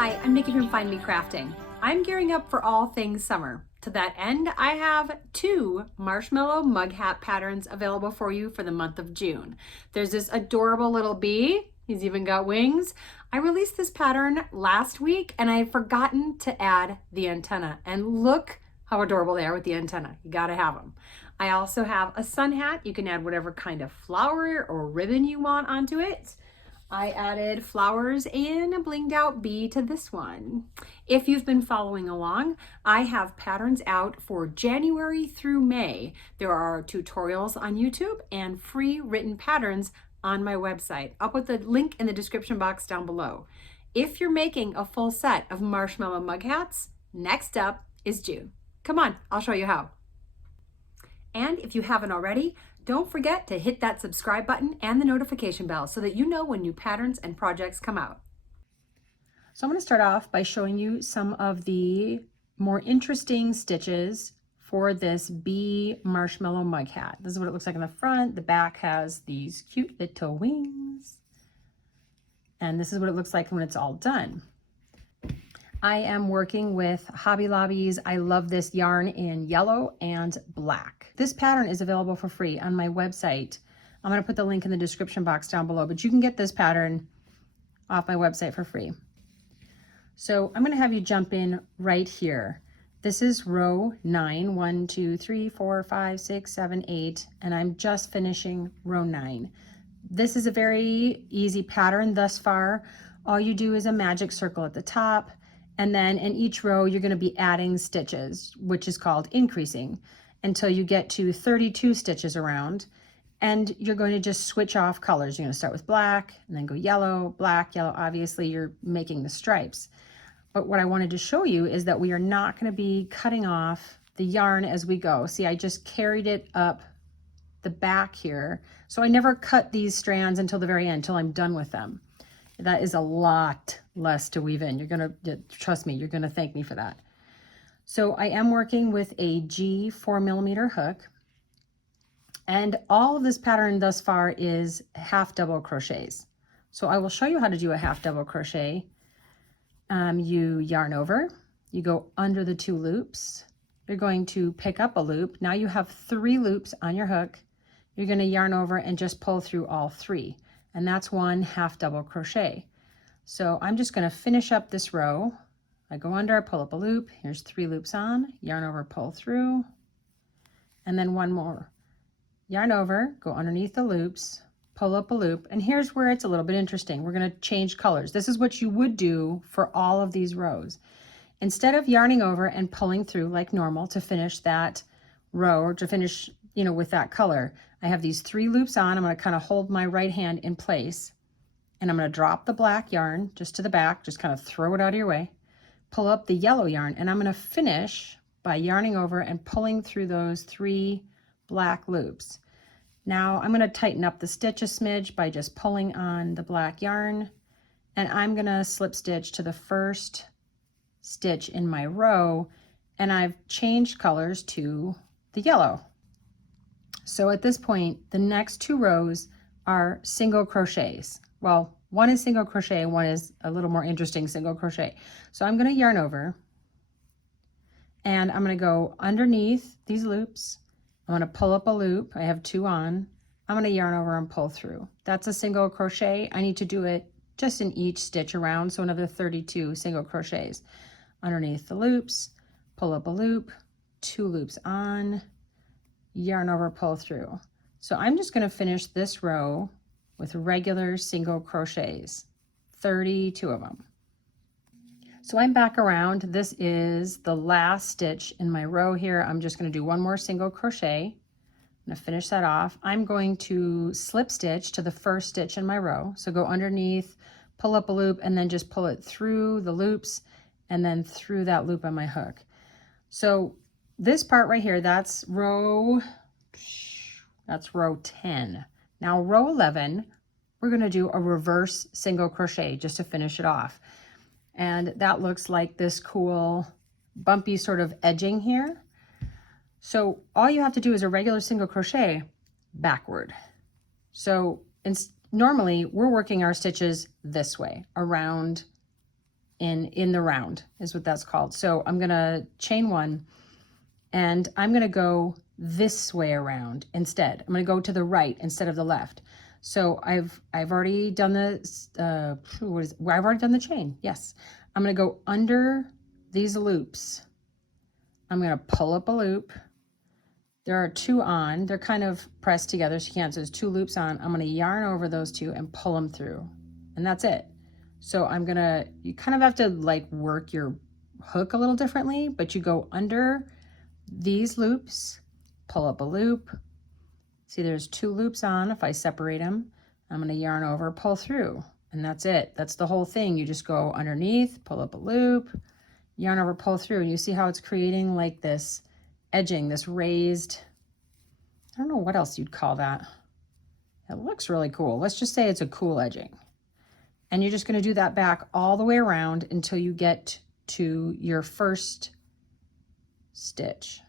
Hi, I'm Nikki from Find Me Crafting. I'm gearing up for all things summer. To that end, I have 2 marshmallow mug hat patterns available for you for the month of June. There's this adorable little bee. He's even got wings. I released this pattern last week and I had forgotten to add the antenna. And look how adorable they are with the antenna. You gotta have them. I also have a sun hat. You can add whatever kind of flower or ribbon you want onto it. I added flowers and a blinged out bee to this one. If you've been following along, I have patterns out for January through May. There are tutorials on YouTube and free written patterns on my website. I'll put the link in the description box down below. If you're making a full set of marshmallow mug hats, next up is June. Come on, I'll show you how. And if you haven't already, don't forget to hit that subscribe button and the notification bell so that you know when new patterns and projects come out. So I'm going to start off by showing you some of the more interesting stitches for this bee marshmallow mug hat. This is what it looks like in the front. The back has these cute little wings. And this is what it looks like when it's all done. I am working with Hobby Lobby's I Love This yarn in yellow and black. This pattern is available for free on my website. I'm going to put the link in the description box down below, but you can get this pattern off my website for free. So I'm going to have you jump in right here. This is row 9, 1, 2, 3, 4, 5, 6, 7, 8, and I'm just finishing row 9. This is a very easy pattern thus far. All you do is a magic circle at the top. And then in each row, you're going to be adding stitches, which is called increasing, until you get to 32 stitches around. And you're going to just switch off colors. You're going to start with black and then go yellow, black, yellow. Obviously, you're making the stripes. But what I wanted to show you is that we are not going to be cutting off the yarn as we go. See, I just carried it up the back here. So I never cut these strands until the very end, until I'm done with them. That is a lot less to weave in. You're gonna, trust me, you're gonna thank me for that. So I am working with a G 4mm hook. And all of this pattern thus far is half double crochets. So I will show you how to do a half double crochet. You yarn over, you go under the 2 loops. You're going to pick up a loop. Now you have 3 loops on your hook. You're gonna yarn over and just pull through all 3. And that's 1 half double crochet. So I'm just going to finish up this row. I go under, I pull up a loop. Here's 3 loops on, yarn over, pull through, and then 1 more. Yarn over, go underneath the loops, pull up a loop, and here's where it's a little bit interesting. We're going to change colors. This is what you would do for all of these rows. Instead of yarning over and pulling through like normal to finish that row or to finish, with that color, I have these 3 loops on. I'm going to kind of hold my right hand in place and I'm going to drop the black yarn just to the back, just kind of throw it out of your way, pull up the yellow yarn, and I'm going to finish by yarning over and pulling through those 3 black loops. Now I'm going to tighten up the stitch a smidge by just pulling on the black yarn, and I'm going to slip stitch to the first stitch in my row, and I've changed colors to the yellow. So at this point, the next 2 rows are single crochets. Well, one is single crochet, one is a little more interesting single crochet. So I'm going to yarn over and I'm going to go underneath these loops. I'm going to pull up a loop. I have 2 on. I'm going to yarn over and pull through. That's a single crochet. I need to do it just in each stitch around. So another 32 single crochets. Underneath the loops, pull up a loop, 2 loops on, yarn over, pull through. So I'm just going to finish this row with regular single crochets, 32 of them. So I'm back around. This is the last stitch in my row here. I'm just going to do 1 more single crochet. I'm going to finish that off. I'm going to slip stitch to the first stitch in my row. So go underneath, pull up a loop, and then just pull it through the loops and then through that loop on my hook. So this part right here, that's row 10. Now row 11, we're going to do a reverse single crochet just to finish it off. And that looks like this cool bumpy sort of edging here. So all you have to do is a regular single crochet backward. So normally we're working our stitches this way, around in the round is what that's called. So I'm gonna chain 1 and I'm gonna go this way around instead. I'm gonna go to the right instead of the left. So I've already done the I've already done the chain. Yes, I'm gonna go under these loops. I'm gonna pull up a loop. There are 2 on. They're kind of pressed together, so you can't. So there's 2 loops on. I'm gonna yarn over those 2 and pull them through, and that's it. So you kind of have to like work your hook a little differently, but you go under these loops, pull up a loop. See, there's 2 loops on. If I separate them, I'm going to yarn over, pull through, and that's it. That's the whole thing. You just go underneath, pull up a loop, yarn over, pull through, and you see how it's creating like this edging, this raised, I don't know what else you'd call that. It looks really cool. Let's just say it's a cool edging. And you're just going to do that back all the way around until you get to your first stitch.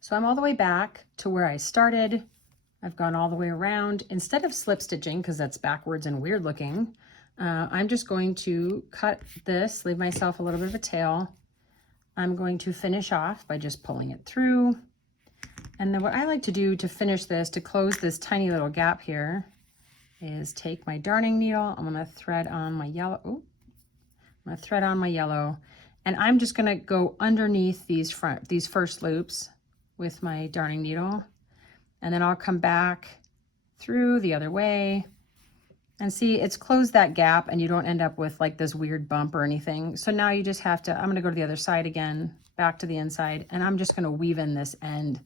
So I'm all the way back to where I started. I've gone all the way around. Instead of slip stitching, because that's backwards and weird looking, I'm just going to cut this, leave myself a little bit of a tail. I'm going to finish off by just pulling it through. And then what I like to do to finish this, to close this tiny little gap here, is take my darning needle. I'm going to thread on my yellow. I'm going to thread on my yellow, and I'm just going to go underneath these first loops with my darning needle, and then I'll come back through the other way, and see, it's closed that gap, and you don't end up with like this weird bump or anything. So now you just have to, I'm going to go to the other side again, back to the inside, and I'm just going to weave in this end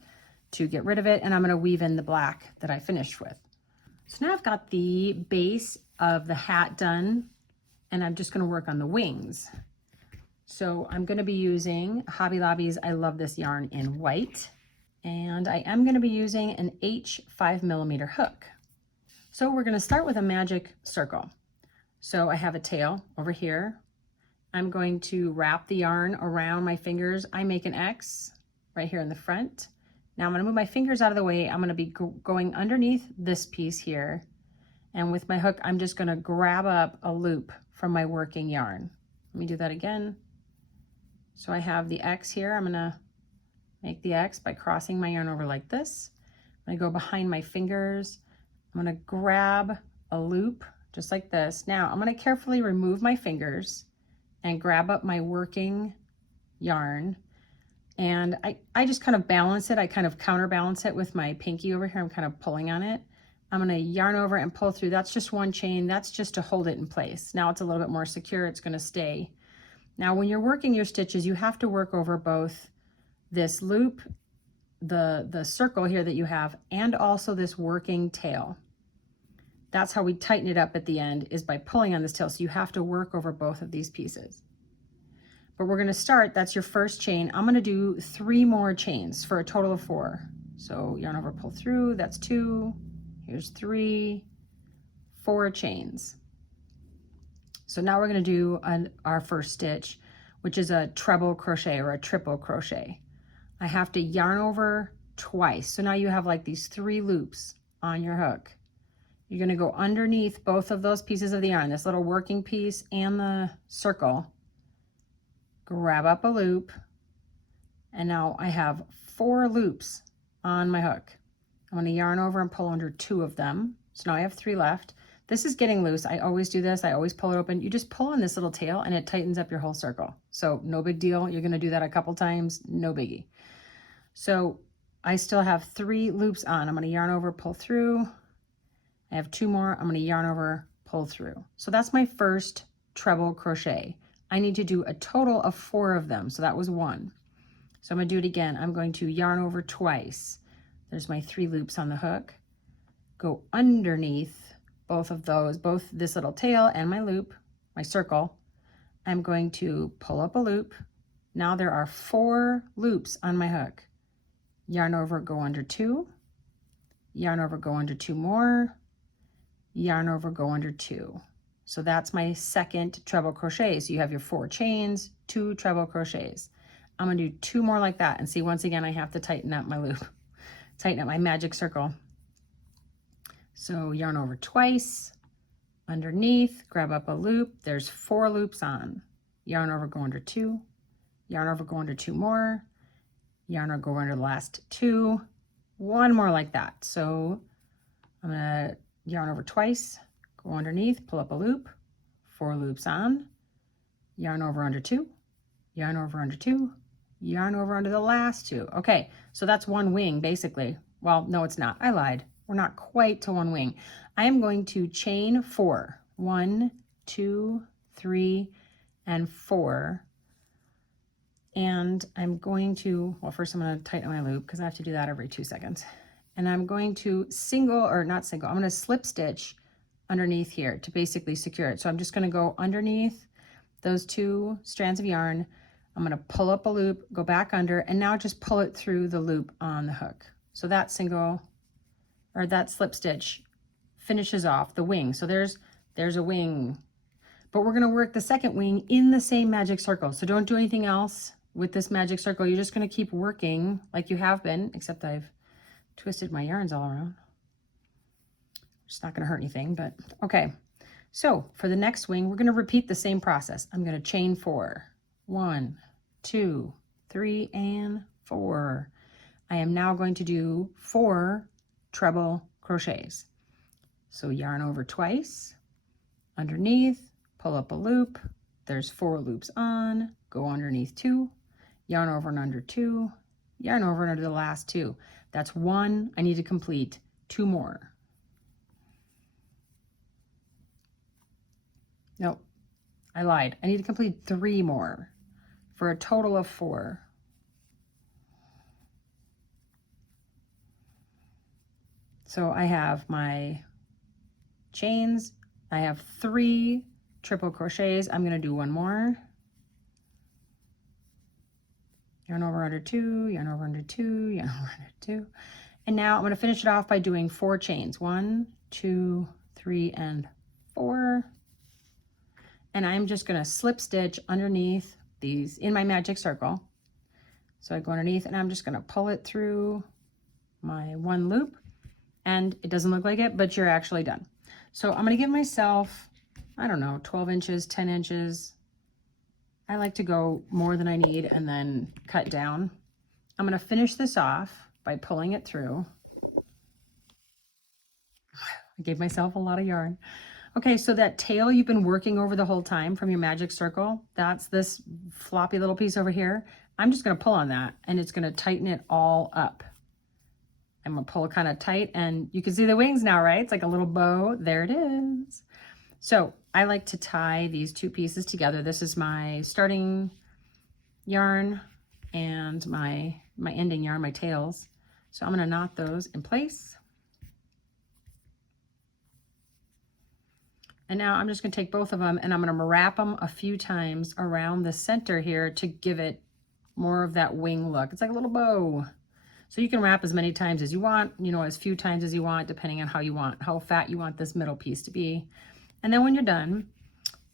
to get rid of it, and I'm going to weave in the black that I finished with. So now I've got the base of the hat done, and I'm just going to work on the wings. So I'm going to be using Hobby Lobby's I Love This yarn in white, and I am going to be using an H 5mm hook. So we're going to start with a magic circle. So I have a tail over here. I'm going to wrap the yarn around my fingers. I make an X right here in the front. Now I'm going to move my fingers out of the way. I'm going to be going underneath this piece here. And with my hook, I'm just going to grab up a loop from my working yarn. Let me do that again. So I have the X here. I'm going to make the X by crossing my yarn over like this. I'm going to go behind my fingers. I'm going to grab a loop just like this. Now I'm going to carefully remove my fingers and grab up my working yarn. And I just kind of balance it. I kind of counterbalance it with my pinky over here. I'm kind of pulling on it. I'm going to yarn over and pull through. That's just one chain. That's just to hold it in place. Now it's a little bit more secure. It's going to stay. Now when you're working your stitches, you have to work over both this loop, the circle here that you have, and also this working tail. That's how we tighten it up at the end, is by pulling on this tail. So you have to work over both of these pieces. But we're going to start, that's your first chain. I'm going to do 3 more chains for a total of 4. So yarn over, pull through, that's 2. Here's 3, 4 chains. So now we're going to do our first stitch, which is a treble crochet or a triple crochet. I have to yarn over twice. So now you have like these 3 loops on your hook. You're going to go underneath both of those pieces of the yarn, this little working piece and the circle. Grab up a loop, and now I have 4 loops on my hook. I'm going to yarn over and pull under 2 of them. So now I have 3 left. This is getting loose. I always do this. I always pull it open. You just pull on this little tail and it tightens up your whole circle. So no big deal. You're going to do that a couple times. No biggie. So I still have 3 loops on. I'm going to yarn over, pull through. I have 2 more. I'm going to yarn over, pull through. So that's my first treble crochet. I need to do a total of 4 of them. So that was 1. So I'm going to do it again. I'm going to yarn over twice. There's my 3 loops on the hook. Go underneath both of those, both this little tail and my loop, my circle. I'm going to pull up a loop. Now there are 4 loops on my hook. Yarn over, go under 2. Yarn over, go under 2 more. Yarn over, go under 2. So that's my second treble crochet. So you have your 4 chains, 2 treble crochets. I'm going to do 2 more like that, and see, once again, I have to tighten up my loop, tighten up my magic circle. So yarn over twice, underneath, grab up a loop. There's 4 loops on. Yarn over, go under 2, yarn over, go under 2 more, yarn over, go under the last 2, 1 more like that. So I'm gonna yarn over twice, go underneath, pull up a loop, 4 loops on, yarn over under 2, yarn over under 2, yarn over under the last 2. Okay, so that's 1 wing basically. Well, no, it's not. I lied. We're not quite to 1 wing. I am going to chain 4. 1, 2, 3, and 4. And I'm going to, well, first I'm going to tighten my loop because I have to do that every 2 seconds. And I'm going to single, or not single, I'm going to slip stitch underneath here to basically secure it. So I'm just going to go underneath those 2 strands of yarn. I'm going to pull up a loop, go back under, and now just pull it through the loop on the hook. So that single, or that slip stitch finishes off the wing. So there's a wing, but we're going to work the second wing in the same magic circle. So don't do anything else with this magic circle. You're just going to keep working like you have been, except I've twisted my yarns all around. It's not going to hurt anything, but okay. So for the next wing, we're going to repeat the same process. I'm going to chain 4. 1, 2, 3, and 4. I am now going to do 4 treble crochets. So yarn over twice, underneath, pull up a loop. There's 4 loops on, go underneath 2, yarn over and under 2, yarn over and under the last 2. That's 1. I need to complete 2 more. Nope, I lied. I need to complete 3 more for a total of 4. So I have my chains. I have 3 triple crochets. I'm going to do 1 more. Yarn over under 2, yarn over under 2, yarn over under 2. And now I'm going to finish it off by doing 4 chains. 1, 2, 3, and 4. And I'm just going to slip stitch underneath these in my magic circle. So I go underneath and I'm just going to pull it through my 1 loop. And it doesn't look like it, but you're actually done. So I'm going to give myself, I don't know, 12 inches, 10 inches. I like to go more than I need and then cut down. I'm going to finish this off by pulling it through. I gave myself a lot of yarn. Okay, so that tail you've been working over the whole time from your magic circle, that's this floppy little piece over here. I'm just going to pull on that and it's going to tighten it all up. I'm going to pull kind of tight and you can see the wings now, right? It's like a little bow. There it is. So I like to tie these 2 pieces together. This is my starting yarn and my ending yarn, my tails. So I'm going to knot those in place. And now I'm just going to take both of them and I'm going to wrap them a few times around the center here to give it more of that wing look. It's like a little bow. So you can wrap as many times as you want, you know, as few times as you want, depending on how fat you want this middle piece to be. And then when you're done,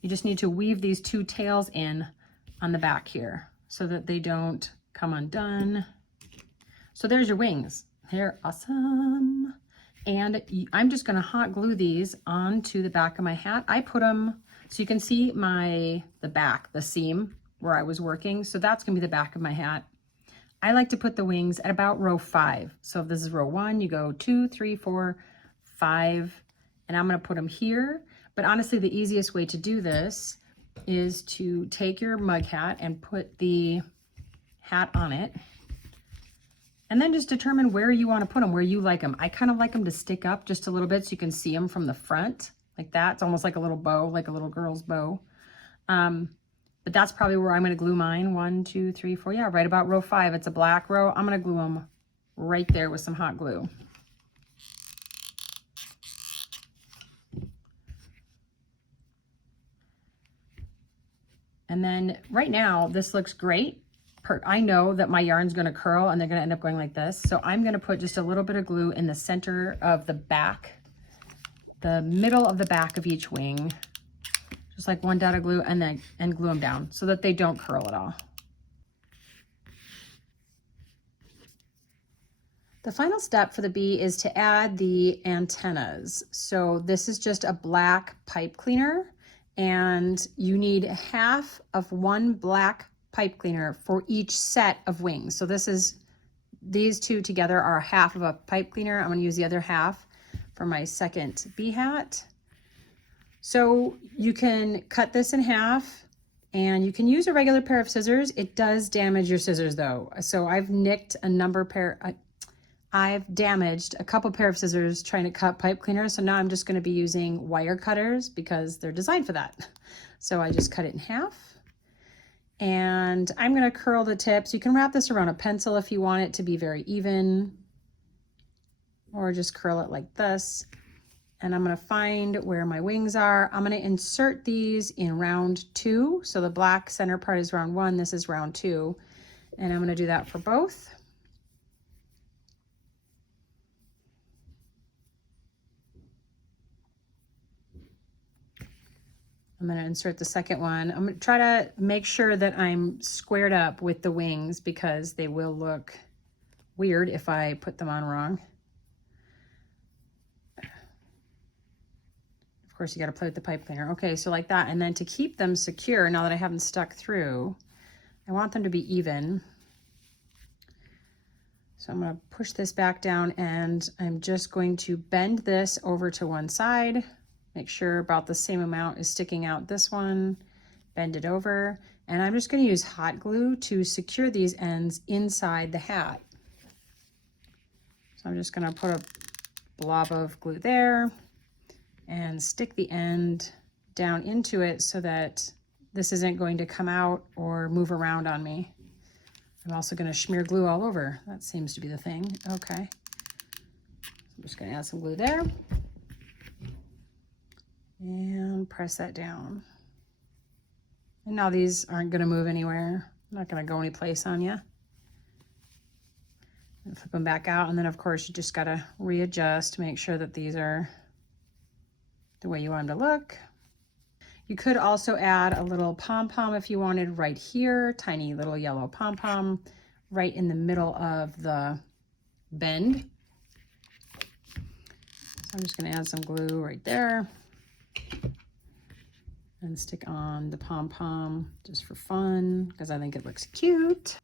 you just need to weave these 2 tails in on the back here so that they don't come undone. So there's your wings. They're awesome. And I'm just going to hot glue these onto the back of my hat. I put them, so you can see the back, the seam where I was working. So that's going to be the back of my hat. I like to put the wings at about row 5. So if this is row 1, you go 2, 3, 4, 5, and I'm going to put them here. But honestly, the easiest way to do this is to take your mug hat and put the hat on it. And then just determine where you want to put them, where you like them. I kind of like them to stick up just a little bit so you can see them from the front like that. It's almost like a little bow, like a little girl's bow. But that's probably where I'm going to glue mine. 1, 2, 3, 4. Yeah, right about row 5. It's a black row. I'm going to glue them right there with some hot glue. And then right now, this looks great. I know that my yarn's going to curl and they're going to end up going like this. So I'm going to put just a little bit of glue in the center of the back, the middle of the back of each wing. Just like 1 dot of glue and glue them down so that they don't curl at all. The final step for the bee is to add the antennas. So this is just a black pipe cleaner, and you need half of one black pipe cleaner for each set of wings. So these two together are half of a pipe cleaner. I'm going to use the other half for my second bee hat. So you can cut this in half, and you can use a regular pair of scissors. It does damage your scissors though. So I've damaged a couple pair of scissors trying to cut pipe cleaners. So now I'm just going to be using wire cutters because they're designed for that. So I just cut it in half, and I'm going to curl the tips. You can wrap this around a pencil if you want it to be very even, or just curl it like this. And I'm going to find where my wings are. I'm going to insert these in round 2. So the black center part is round 1. This is round 2. And I'm going to do that for both. I'm going to insert the second one. I'm going to try to make sure that I'm squared up with the wings because they will look weird if I put them on wrong. Of course, you got to play with the pipe cleaner. Okay, so like that. And then to keep them secure, now that I have them stuck through, I want them to be even. So I'm going to push this back down, and I'm just going to bend this over to one side. Make sure about the same amount is sticking out this one. Bend it over. And I'm just going to use hot glue to secure these ends inside the hat. So I'm just going to put a blob of glue there and stick the end down into it so that this isn't going to come out or move around on me. I'm also going to smear glue all over. That seems to be the thing. Okay. I'm just going to add some glue there and press that down. And now these aren't going to move anywhere. I'm not going to go any place on you. Flip them back out, and then of course you just got to readjust, make sure that these are the way you want them to look. You could also add a little pom-pom if you wanted right here, tiny little yellow pom-pom right in the middle of the bend. So I'm just going to add some glue right there and stick on the pom-pom just for fun because I think it looks cute.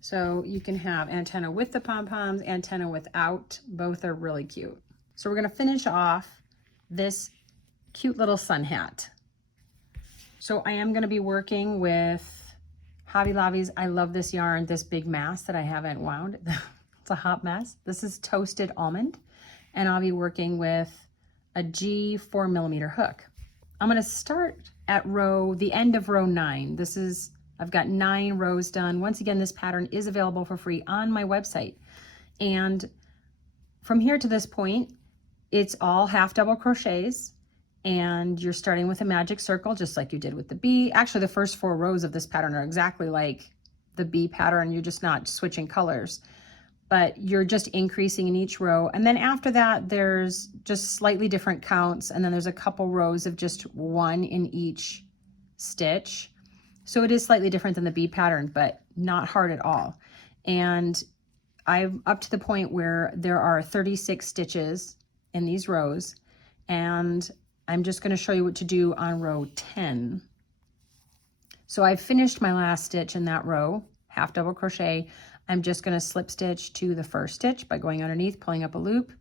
So you can have antenna with the pom-poms, antenna without. Both are really cute. So we're going to finish off this cute little sun hat. So I am going to be working with Hobby Lobby's I Love This Yarn, this big mass that I haven't wound. It's a hot mess. This is Toasted Almond, and I'll be working with a G 4mm hook. I'm going to start at the end of row 9. I've got 9 rows done. Once again, this pattern is available for free on my website. And from here to this point, it's all half double crochets, and you're starting with a magic circle just like you did with the bee. Actually, the first 4 rows of this pattern are exactly like the bee pattern. You're just not switching colors, but you're just increasing in each row. And then after that, there's just slightly different counts. And then there's a couple rows of just 1 in each stitch. So it is slightly different than the bee pattern, but not hard at all. And I'm up to the point where there are 36 stitches in these rows, and I'm just going to show you what to do on row 10. So I've finished my last stitch in that row, half double crochet. I'm just going to slip stitch to the first stitch by going underneath, pulling up a loop,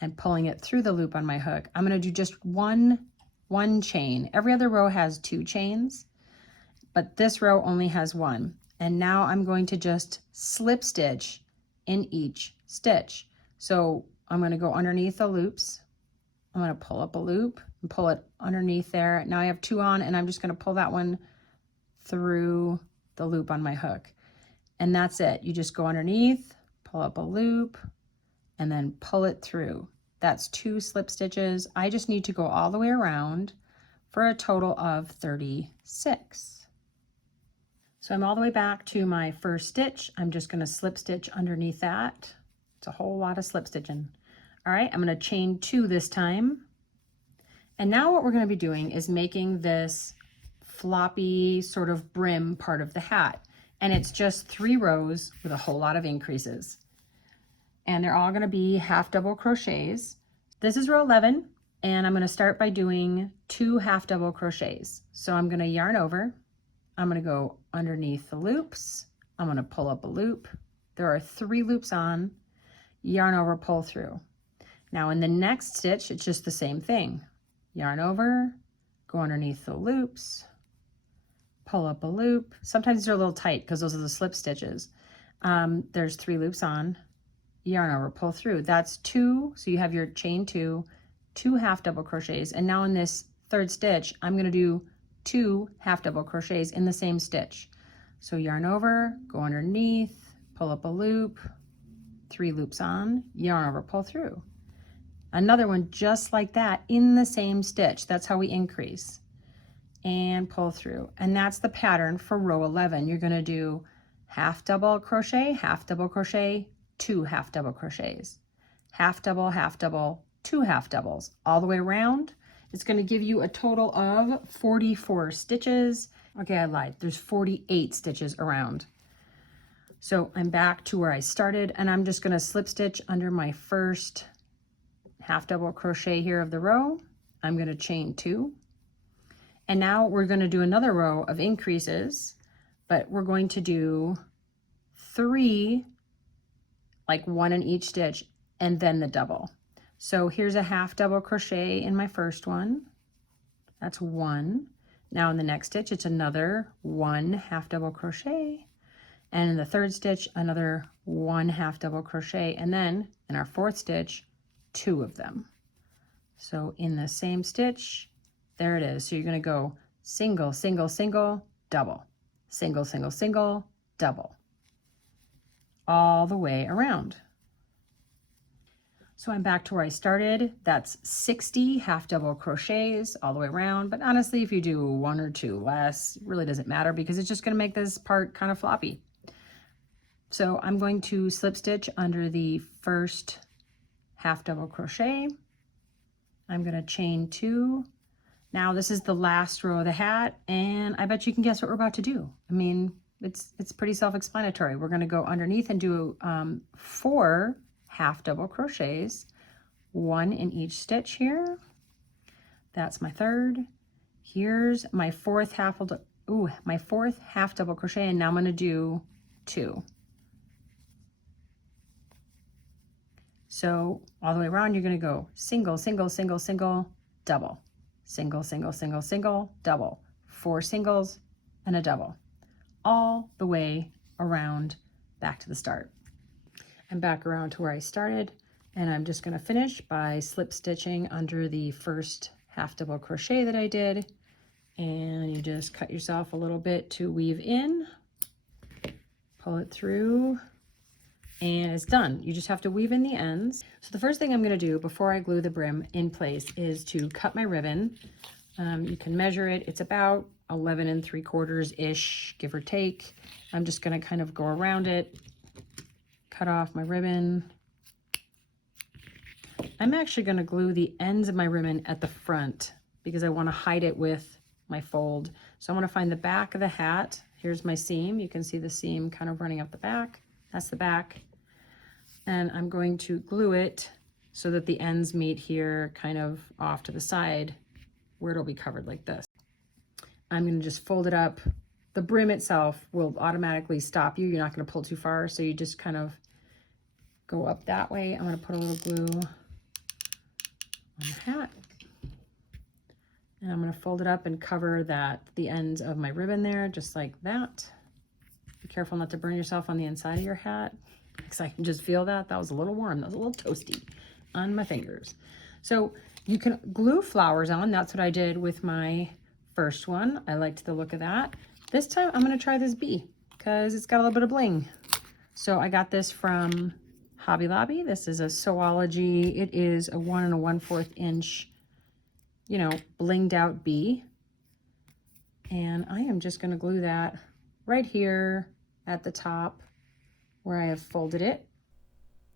and pulling it through the loop on my hook. I'm going to do just one chain. Every other row has 2 chains, but this row only has 1. And now I'm going to just slip stitch in each stitch. So I'm going to go underneath the loops. I'm going to pull up a loop and pull it underneath there. Now I have 2 on, and I'm just going to pull that one through the loop on my hook. And that's it. You just go underneath, pull up a loop, and then pull it through. That's 2 slip stitches. I just need to go all the way around for a total of 36. So I'm all the way back to my first stitch. I'm just going to slip stitch underneath that. It's a whole lot of slip stitching. All right, I'm going to chain 2 this time. And now what we're going to be doing is making this floppy sort of brim part of the hat. And it's just 3 rows with a whole lot of increases. and they're all going to be half double crochets. This is row 11, and I'm going to start by doing 2 half double crochets. So I'm going to yarn over, I'm going to go underneath the loops, I'm going to pull up a loop. There are 3 loops on, yarn over, pull through. Now in the next stitch, it's just the same thing. Yarn over, go underneath the loops, pull up a loop. Sometimes they're a little tight because those are the slip stitches. There's 3 loops on, yarn over, pull through. That's 2, so you have your chain 2 half double crochets, and now in this 3rd stitch, I'm going to do 2 half double crochets in the same stitch. So yarn over, go underneath, pull up a loop, 3 loops on, yarn over, pull through. Another one just like that in the same stitch. That's how we increase. And pull through. And that's the pattern for row 11. You're going to do half double crochet, 2 half double crochets, half double, 2 half doubles, all the way around. It's going to give you a total of 44 stitches. Okay, I lied. There's 48 stitches around. So I'm back to where I started, and I'm just going to slip stitch under my first half double crochet here of the row. I'm going to chain 2. And now we're going to do another row of increases, but we're going to do 3, like 1 in each stitch, and then the double. So here's a half double crochet in my first one. That's 1. Now in the next stitch, it's another 1 half double crochet. And in the 3rd stitch, another 1 half double crochet. And then in our 4th stitch, 2 of them. So in the same stitch, there it is. So you're going to go single, single, single, double, single, single, single, double, all the way around. So I'm back to where I started. That's 60 half double crochets all the way around. But honestly, if you do 1 or 2 less, it really doesn't matter because it's just going to make this part kind of floppy. So I'm going to slip stitch under the first half double crochet. I'm going to chain 2. Now this is the last row of the hat, and I bet you can guess what we're about to do. I mean, it's pretty self-explanatory. We're going to go underneath and do 4 half double crochets, 1 in each stitch here. That's my 3rd. Here's my 4th half double crochet, and now I'm going to do 2. So all the way around, you're going to go single, single, single, single, double, single, single, single, single, double, 4 singles and a double, all the way around back to the start. I'm back around to where I started, and I'm just going to finish by slip stitching under the first half double crochet that I did, and you just cut yourself a little bit to weave in, pull it through, and it's done. You just have to weave in the ends. So the first thing I'm going to do before I glue the brim in place is to cut my ribbon. You can measure it. It's about 11 3/4 ish, give or take. I'm just going to kind of go around it, cut off my ribbon. I'm actually going to glue the ends of my ribbon at the front because I want to hide it with my fold. So I want to find the back of the hat. Here's my seam. You can see the seam kind of running up the back. That's the back. And I'm going to glue it so that the ends meet here kind of off to the side where it'll be covered like this. I'm going to just fold it up. The brim itself will automatically stop you. You're not going to pull too far, so you just kind of go up that way. I'm going to put a little glue on the hat. And I'm going to fold it up and cover the ends of my ribbon there, just like that. Be careful not to burn yourself on the inside of your hat, because I can just feel that. That was a little warm. That was a little toasty on my fingers. So you can glue flowers on. That's what I did with my first one. I liked the look of that. This time I'm going to try this bee because it's got a little bit of bling. So I got this from Hobby Lobby. This is a Sewology. It is a 1 1/4 inch, blinged out bee. And I am just going to glue that right here at the top where I have folded it.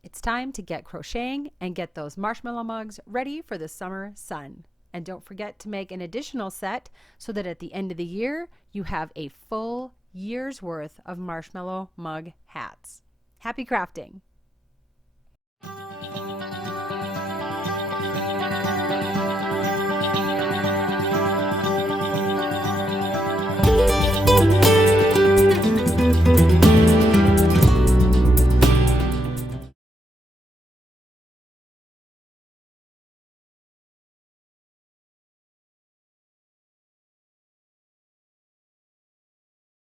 It's time to get crocheting and get those marshmallow mugs ready for the summer sun. And don't forget to make an additional set so that at the end of the year, you have a full year's worth of marshmallow mug hats. Happy crafting!